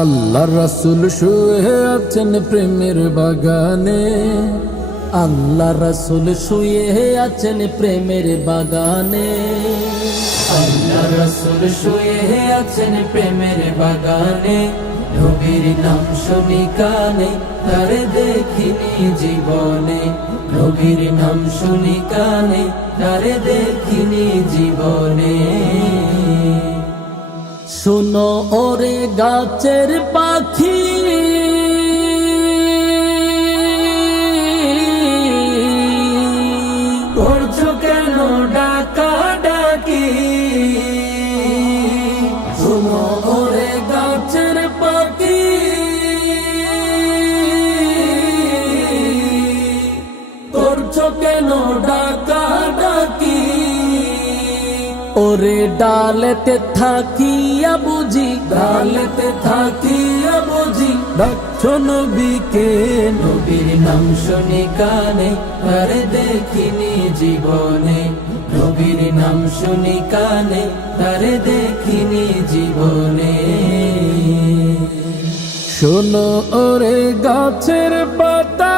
আল্লাহ রাসূল শুয়ে আছেন প্রেমের বাগানে, আল্লাহ রাসূল শুয়ে আছেন প্রেমের বাগানে, আল্লাহ রাসূল শুয়ে আছেন প্রেমের বাগানে। নবীর নাম শুনি কানে, তারে দেখিনি জীবনে, নবীর নাম শুনি কানে, তারে দেখিনি জীবনে। শোনো ওরে গাছের পাখি, করছো কেন ডাকা ডাকি? শোনো ওরে গাছের পাখি, করছো কেন ডাকা ডাকি? ওরে ডালেতে থাকিয়া বুঝি, ডালেতে থাকিয়া বুঝি ডাকছো নবীকে। নবীর নাম শুনি কানে, তারে দেখিনি জীবনে, নবীর নাম শুনি কানে, তারে দেখিনি জীবনে। শোনো ওরে গাছের পাতা,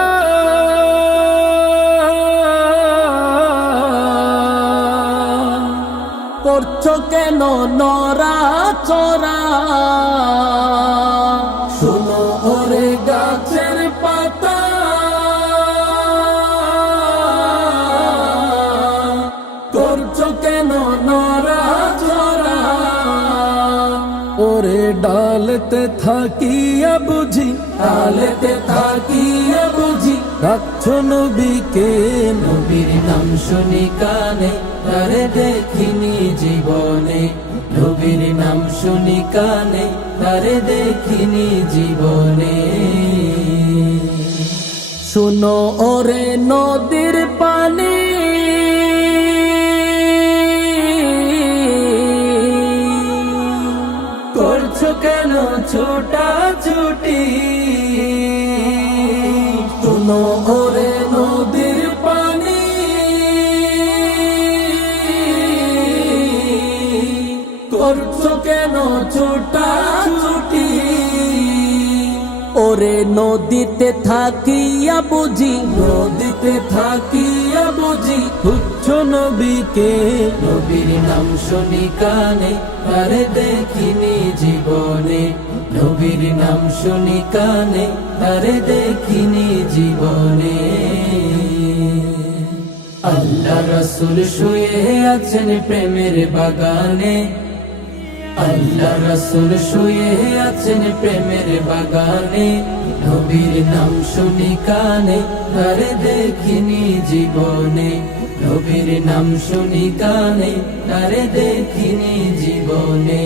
করছো কেন নরা চরা? শোনো ওরে গাছের পাতা, করছো কেন নরা চরা? ওরে ডালেতে থাকিয়া বুঝি, ডালেতে থাকিয়া বুঝি ডাকছো নবীকে। নবীর নাম শুনি কানে, তারে দেখিনি জীবনে, নবীর নাম শুনি কানে, তারে দেখিনি জীবনে। শোনো ওরে নদীর পানি, করছো কেন ছোটা ছুটি? শোনো ওরে নদীর পানি, করছো কেন ছোটা ছুটি? ওরে নদীতে থাকিয়া বুঝি, নদীতে থাকিয়া বুঝি খুঁজছো নবীকে। নবীর নাম শুনি কানে, তারে দেখিনি জীবনে, নবীর নাম শুনি কানে, তারে দেখিনি জীবনে। আল্লাহ রাসূল শুয়ে আছেন প্রেমের বাগানে, আল্লাহ রাসূল শুয়ে আছেন প্রেমের বাগানে। নবীর নাম শুনি কানে, তারে দেখিনি জীবনে, নবীর নাম শুনি কানে, তারে দেখিনি জীবনে।